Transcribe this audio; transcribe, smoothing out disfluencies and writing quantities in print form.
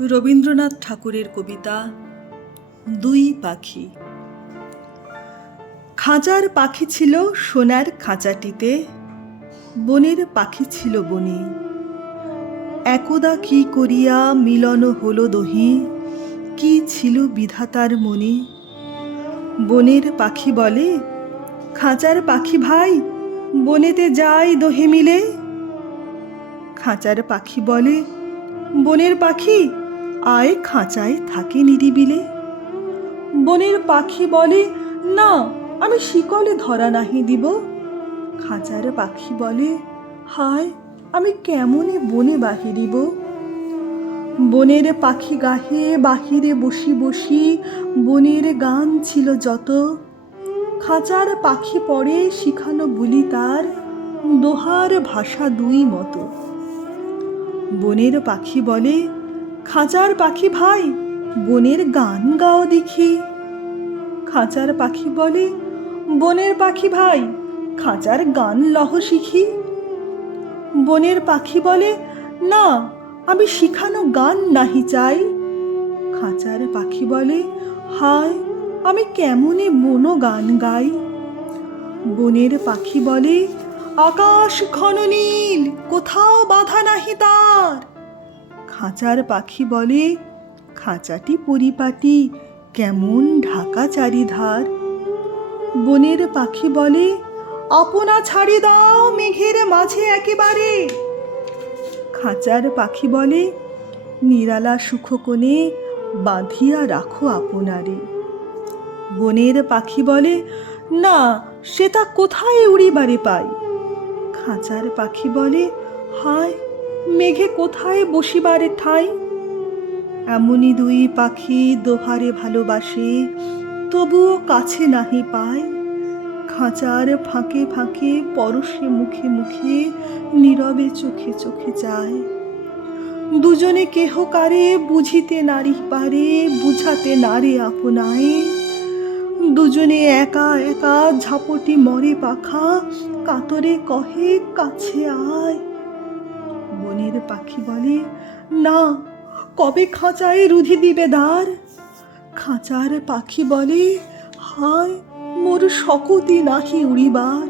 রবীন্দ্রনাথ ঠাকুরের কবিতা দুই পাখি। খাঁচার পাখি ছিল সোনার খাঁচাটিতে, বনের পাখি ছিল বনে। একদা কি করিয়া মিলন হলো দোহে, কি ছিল বিধাতার মনে। বনের পাখি বলে, খাঁচার পাখি ভাই, বনেতে যাই দোহে মিলে। খাঁচার পাখি বলে, বনের পাখি আয় খাঁচায় থাকে নিরিবিলে। বনের পাখি বলে, না আমি শিকলে ধরা নাহি দিব। খাঁচার পাখি বলে, হায় আমি কেমনে বনে বাহিরিব। বনের পাখি গাহে বাহিরে বসি বসি, বনের গান ছিল যত। খাঁচার পাখি পড়ে শিখানো বুলি তার, দোহার ভাষা দুই মতো। বনের পাখি বলে, খাঁচার পাখি ভাই, বনের গান গাও দেখি। খাঁচার পাখি বলে, বনের পাখি ভাই, খাঁচার গান লহ শিখি। বনের পাখি বলে, না আমি শিখানো গান নাহি চাই। খাঁচার পাখি বলে, হায় আমি কেমনে বন গান গাই। বনের পাখি বলে, আকাশ ঘন নীল, কোথাও বাধা নাহি তার। খাঁচার পাখি বলে, খাঁচাটি পরিপাটি, কেমন ঢাকা চারিধার। বনের পাখি বলে, আপনা ছাড়ি দাও মেঘের মাঝে একেবারে। খাঁচার পাখি বলে, নিরালা সুখ কোণে বাঁধিয়া রাখো আপনারে। বনের পাখি বলে, না সে তা কোথায় উড়িবারে পাই। খাঁচার পাখি বলে, হায় মেঘে কোথায় বসিবারে ঠাঁই। এমনি দুই পাখি দোহারে ভালোবাসে, তবুও কাছে নাহি পায়। খাঁচার ফাঁকে ফাঁকে পরশে মুখে মুখে, নীরবে চোখে চোখে যায়। দুজনে কেহ কারে বুঝিতে নারি পারে, বুঝাতে নারে আপনায়। দুজনে একা একা ঝাপটি মরে পাখা, কাতরে কহে কাছে আয়। বনের পাখি বলে, না কবে খাঁচায় রুধি দিবে দ্বার। খাঁচার পাখি বলে, হায় মোর শকতি নাহি উড়িবার।